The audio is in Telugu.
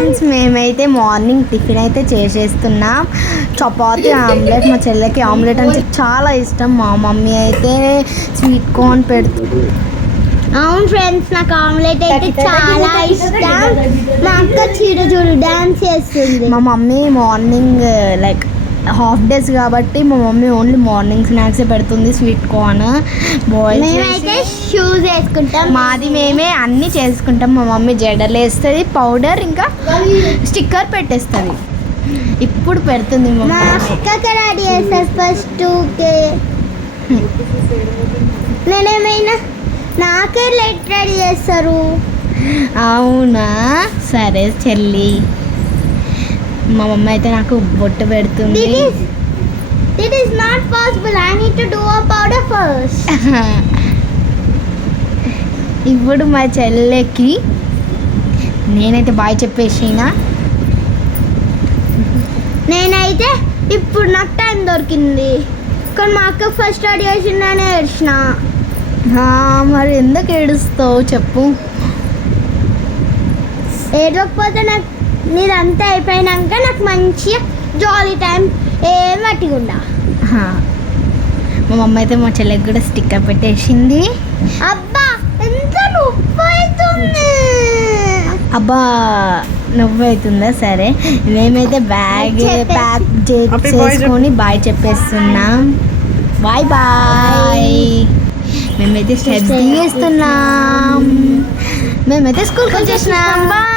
ఫ్రెండ్స్, మేమైతే మార్నింగ్ టిఫిన్ అయితే చేసేస్తున్నాం. చపాతీ ఆమ్లెట్. మా చెల్లెకి ఆమ్లెట్ అంటే చాలా ఇష్టం. మా మమ్మీ అయితే స్వీట్ కార్న్ పెడుతుంది. అవును ఫ్రెండ్స్, నాకు ఆమ్లెట్ అయితే చాలా ఇష్టం. మా అక్క చూడు డాన్స్ చేస్తుంది. మా mummy morning like half days కాబట్టి మా మమ్మీ ఓన్లీ మార్నింగ్ స్నాక్సే పెడుతుంది. స్వీట్ కార్న్ బాయిల్ మేమైతే షూస్ వేసుకుంటాం. మాది మేమే అన్నీ చేసుకుంటాం. మా మమ్మీ జడలు వేస్తుంది, పౌడర్ ఇంకా స్టిక్కర్ పెట్టేస్తుంది. ఇప్పుడు పెడుతుంది మా అక్క రెడీ చేస్తారు ఫస్ట్. నేనేమైనా నాకే లేట్ రెడీ చేస్తారు. అవునా, సరే చెల్లి. మా మమ్మీ అయితే నాకు బొట్టు పెడుతుంది. It is not possible. I need to do a powder first. ఇప్పుడు మా చెల్లెకి నేనైతే బాయ్ చెప్పేసినా. నేనైతే ఇప్పుడు నాకు టైం దొరికింది, కానీ మా అక్క ఫస్ట్ రెడీ చేసిందని ఏడ్చిన. మరి ఎందుకు ఏడుస్తావు చెప్పు. ఏడవకపోతే నాకు నీదంతా అయిపోయినాక నాకు మంచిగా జాలీ టైం ఏం పట్టికుండా. మా మమ్మీ అయితే మా చెల్లెకి కూడా స్టిక్కర్ పెట్టేసింది. అబ్బా ఎంత నొప్పి అవుతుంది. అబ్బా నవ్వు అవుతుందా? సరే, మేమైతే బ్యాగ్ ప్యాక్ చేసుకొని బాయ్ చెప్పేస్తున్నాం. Bye bye. మేమైతే స్టెప్స్ దిగేస్తున్నాం. మేమైతే స్కూల్కి వచ్చేసినాం. బాయ్.